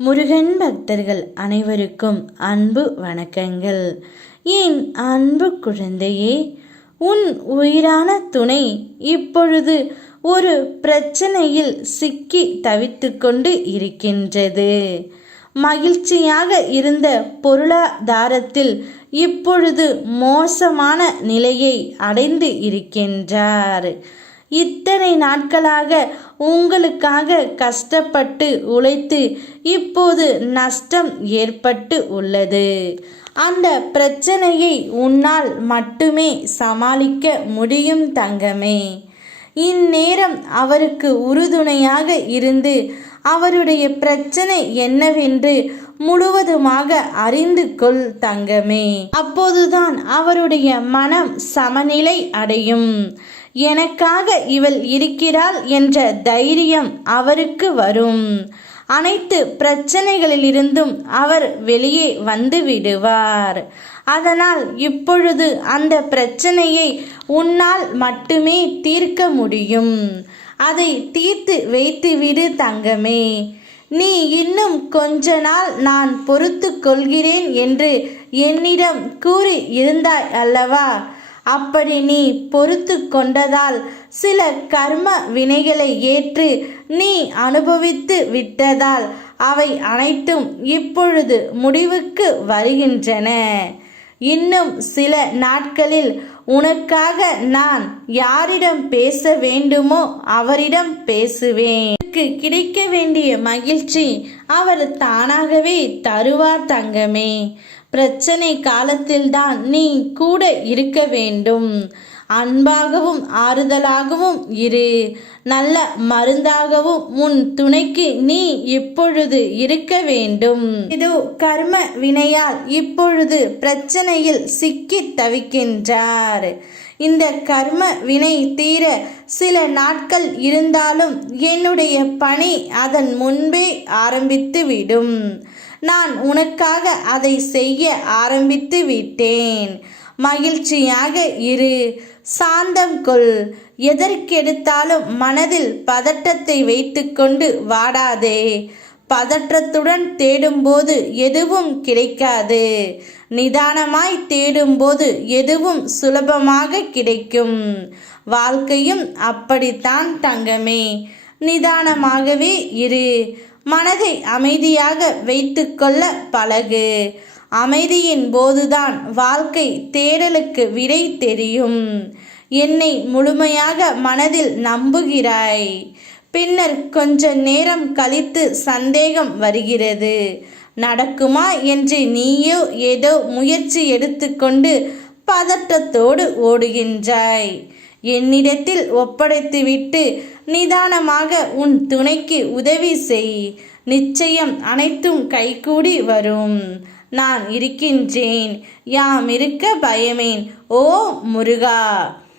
முருகன் பக்தர்கள் அனைவருக்கும் அன்பு வணக்கங்கள். என் அன்பு குழந்தையே, உன் உயிரான துணை இப்பொழுது ஒரு பிரச்சனையில் சிக்கி தவித்து கொண்டு இருக்கின்றது. மகிழ்ச்சியாக இருந்த பொருளாதாரத்தில் இப்பொழுது மோசமான நிலையை அடைந்து இருக்கின்றார். இத்தனை நாட்களாக உங்களுக்காக கஷ்டப்பட்டு உழைத்து இப்போது நஷ்டம் ஏற்பட்டு உள்ளது. அந்த பிரச்சனையை உன்னால் மட்டுமே சமாளிக்க முடியும் தங்கமே. இந்நேரம் அவருக்கு உறுதுணையாக இருந்து அவருடைய பிரச்சனை என்னவென்று முழுவதுமாக அறிந்து கொள் தங்கமே. அப்போதுதான் அவருடைய மனம் சமநிலை அடையும். எனக்காக இவள் இருக்கிறாள் என்ற தைரியம் அவருக்கு வரும். அனைத்து பிரச்சனைகளிலிருந்தும் அவர் வெளியே வந்து விடுவார். அதனால் இப்பொழுது அந்த பிரச்சனையை உன்னால் மட்டுமே தீர்க்க முடியும். அதை தீர்த்து வைத்து விடு தங்கமே. நீ இன்னும் கொஞ்ச நாள் நான் பொறுத்து கொள்கிறேன் என்று என்னிடம் கூறி இருந்தாய் அல்லவா? அப்படி நீ பொறுத்து கொண்டதால் சில கர்ம வினைகளை ஏற்று நீ அனுபவித்து விட்டதால் அவை அனைத்தும் இப்பொழுது முடிவுக்கு வருகின்றன. இன்னும் சில நாட்களில் உனக்காக நான் யாரிடம் பேச வேண்டுமோ அவரிடம் பேசுவேன். கிடைக்க வேண்டிய மகிழ்ச்சி அவர் தானாகவே தருவார் தங்கமே. பிரச்சனை காலத்தில்தான் நீ கூட இருக்க வேண்டும். அன்பாகவும் ஆறுதலாகவும் இரு. நல்ல மருந்தாகவும் உன் துணைக்கு நீ இப்பொழுது இருக்க வேண்டும். இதோ கர்ம வினையால் இப்பொழுது பிரச்சனையில் சிக்கி தவிக்கின்றார். இந்த கர்ம வினை தீர சில நாட்கள் இருந்தாலும் என்னுடைய பணி அதன் முன்பே ஆரம்பித்து விடும். நான் உனக்காக அதை செய்ய ஆரம்பித்து விட்டேன். மகிழ்ச்சியாக இரு, சாந்தம் கொள். எதற்கெடுத்தாலும் மனதில் பதட்டத்தை வைத்துக்கொண்டு வாடாதே. பதற்றத்துடன் தேடும்போது எதுவும் கிடைக்காது. நிதானமாய் தேடும்போது எதுவும் சுலபமாக கிடைக்கும். வாழ்க்கையும் அப்படித்தான் தங்கமே. நிதானமாகவே இரு. மனதை அமைதியாக வைத்து கொள்ள பழகு. அமைதியின் போதுதான் வாழ்க்கை தேடலுக்கு விடை தெரியும். என்னை முழுமையாக மனதில் நம்புகிறாய். பின்னர் கொஞ்ச நேரம் கழித்து சந்தேகம் வருகிறது. நடக்குமா என்று நீயோ ஏதோ முயற்சி எடுத்துக்கொண்டு பதட்டத்தோடு ஓடுகின்றாய். என்னிடத்தில் ஒப்படைத்துவிட்டு நிதானமாக உன் துணைக்கு உதவி செய். நிச்சயம் அனைத்தும் கைகூடி வரும். நான் இருக்கின்றேன். யாம் இருக்க பயமேன். ஓ முருகா.